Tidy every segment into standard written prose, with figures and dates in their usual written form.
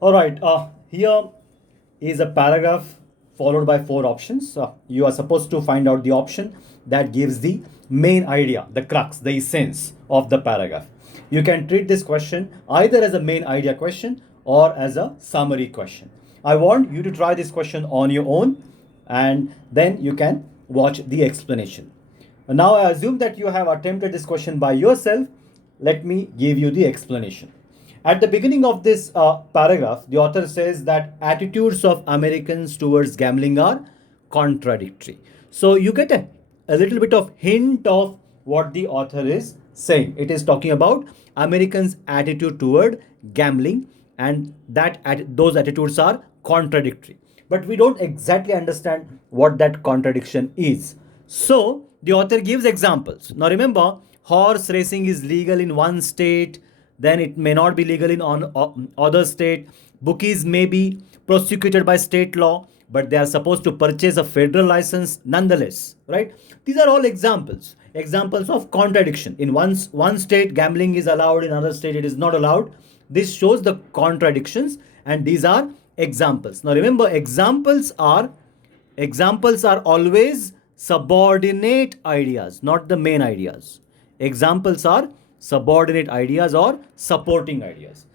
All right, here is a paragraph followed by four options. You are supposed to find out the option that gives the main idea, the crux, the essence of the paragraph. You can treat this question either as a main idea question or as a summary question. I want you to try this question on your own and then you can watch the explanation. Now, I assume that you have attempted this question by yourself. Let me give you the explanation. At the beginning of this paragraph, the author says that attitudes of Americans towards gambling are contradictory. So you get a little bit of hint of what the author is saying. It is talking about Americans' attitude toward gambling, and those attitudes are contradictory. But we don't exactly understand what that contradiction is. So the author gives examples. Now remember, horse racing is legal in one state, then it may not be legal in other state. Bookies may be prosecuted by state law, but they are supposed to purchase a federal license nonetheless, right? These are all examples of contradiction. In one state gambling is allowed, in another state it is not allowed. This shows the contradictions, and these are examples. Now remember, examples are always subordinate ideas, not the main ideas. Examples are subordinate ideas or supporting ideas.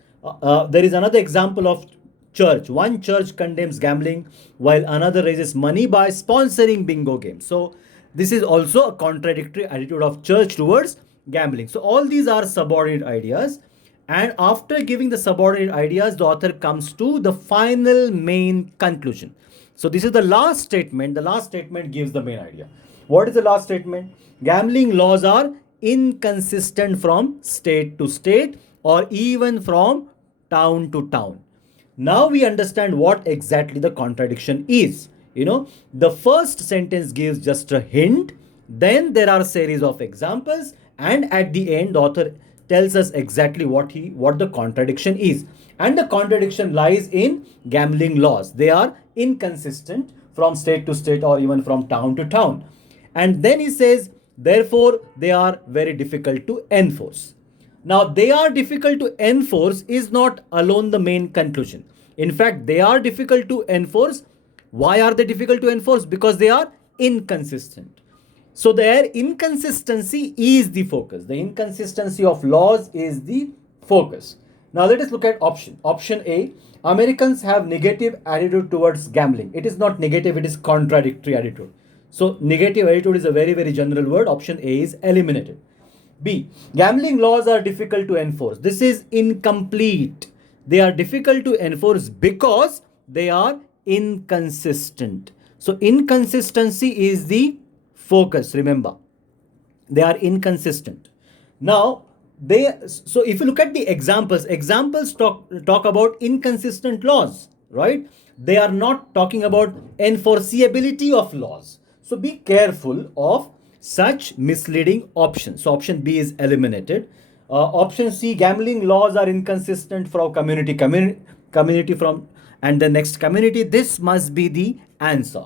There is another example of church. One church condemns gambling while another raises money by sponsoring bingo games. So this is also a contradictory attitude of church towards gambling. So all these are subordinate ideas. And after giving the subordinate ideas, the author comes to the final main conclusion. So this is the last statement. The last statement gives the main idea. What is the last statement? Gambling laws are inconsistent from state to state or even from town to town. Now we understand what exactly the contradiction is. The first sentence gives just a hint, then there are a series of examples, and at the end the author tells us exactly what the contradiction is. And the contradiction lies in gambling laws. They are inconsistent from state to state or even from town to town. And then he says, therefore, they are very difficult to enforce. Now, they are difficult to enforce is not alone the main conclusion. In fact, they are difficult to enforce. Why are they difficult to enforce? Because they are inconsistent. So their inconsistency is the focus. The inconsistency of laws is the focus. Now let us look at option. Option A, Americans have negative attitude towards gambling. It is not negative, it is contradictory attitude. So negative attitude is a very, very general word. Option A is eliminated. B, gambling laws are difficult to enforce. This is incomplete. They are difficult to enforce because they are inconsistent. So inconsistency is the focus, remember. They are inconsistent. Now, so if you look at the examples talk about inconsistent laws, right? They are not talking about enforceability of laws. So be careful of such misleading options. So option B is eliminated. Option C, gambling laws are inconsistent from community from and the next community. This must be the answer.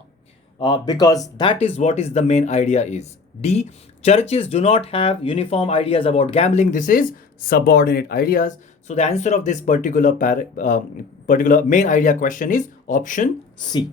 Because that is what is the main idea is. D, churches do not have uniform ideas about gambling. This is subordinate ideas. So the answer of this particular main idea question is option C.